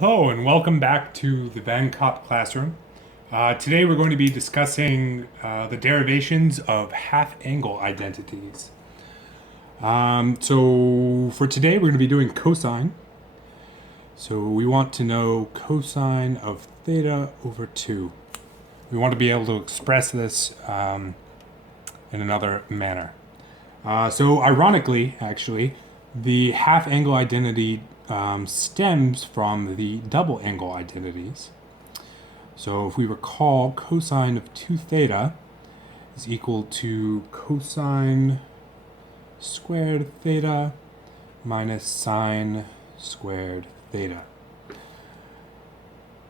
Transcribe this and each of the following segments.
Hello and welcome back to the Kopp Classroom. Today we're going to be discussing the derivations of half-angle identities. So for today we're going to be doing cosine. So we want to know cosine of theta over 2. We want to be able to express this in another manner. So ironically, actually, the half-angle identity stems from the double angle identities. So if we recall, cosine of 2 theta is equal to cosine squared theta minus sine squared theta.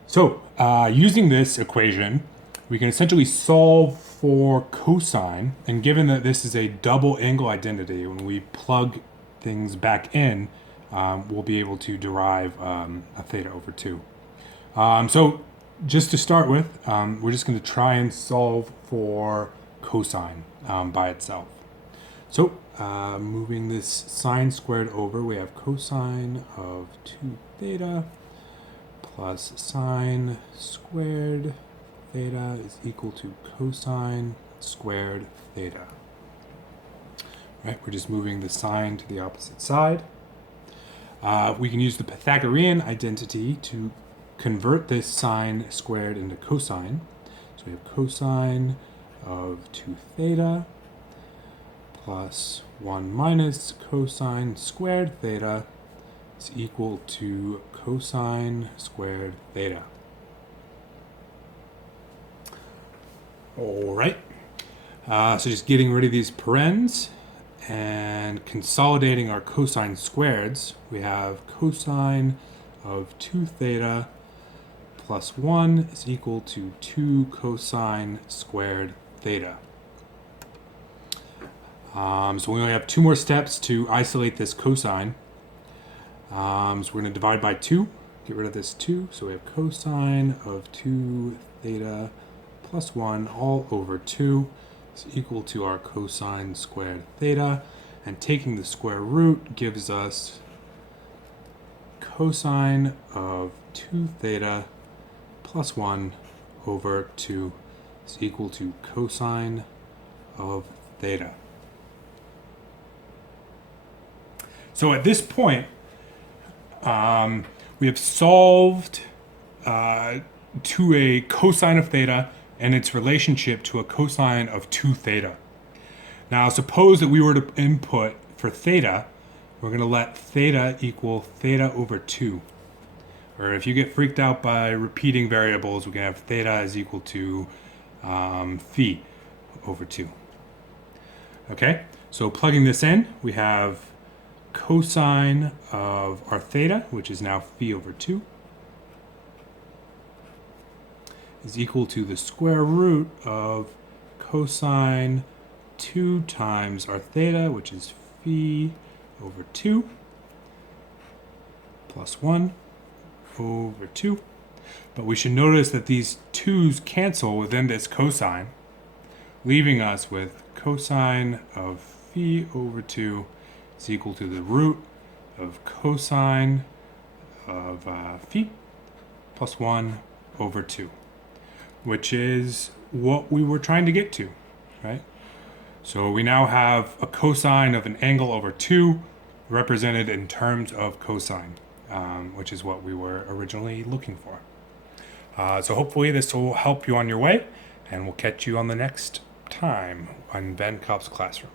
So using this equation, we can essentially solve for cosine, and given that this is a double angle identity, when we plug things back in, we'll be able to derive a theta over 2. So just to start with, we're just going to try and solve for cosine by itself. So moving this sine squared over, we have cosine of 2 theta plus sine squared theta is equal to cosine squared theta. Right, we're just moving the sine to the opposite side. We can use the Pythagorean identity to convert this sine squared into cosine. So we have cosine of 2 theta plus 1 minus cosine squared theta is equal to cosine squared theta. All right. So just getting rid of these parens and consolidating our cosine squareds, we have cosine of 2 theta plus 1 is equal to 2 cosine squared theta. So we only have 2 more steps to isolate this cosine. So we're going to divide by 2, get rid of this 2. So we have cosine of 2 theta plus 1 all over 2 is equal to our cosine squared theta. And taking the square root gives us cosine of 2 theta plus 1 over 2 is equal to cosine of theta. So at this point, we have solved to a cosine of theta and its relationship to a cosine of 2 theta. Now suppose that we were to input for theta, we're going to let theta equal theta over 2. Or if you get freaked out by repeating variables, we can have theta is equal to phi over 2. Okay, so plugging this in, we have cosine of our theta, which is now phi over 2, is equal to the square root of cosine 2 times our theta, which is phi over 2, plus 1 over 2. But we should notice that these 2's cancel within this cosine, leaving us with cosine of phi over 2 is equal to the root of cosine of phi plus 1 over 2, which is what we were trying to get to, right? So we now have a cosine of an angle over 2 represented in terms of cosine, which is what we were originally looking for. So hopefully this will help you on your way, and we'll catch you on the next time on Kopp's Classroom.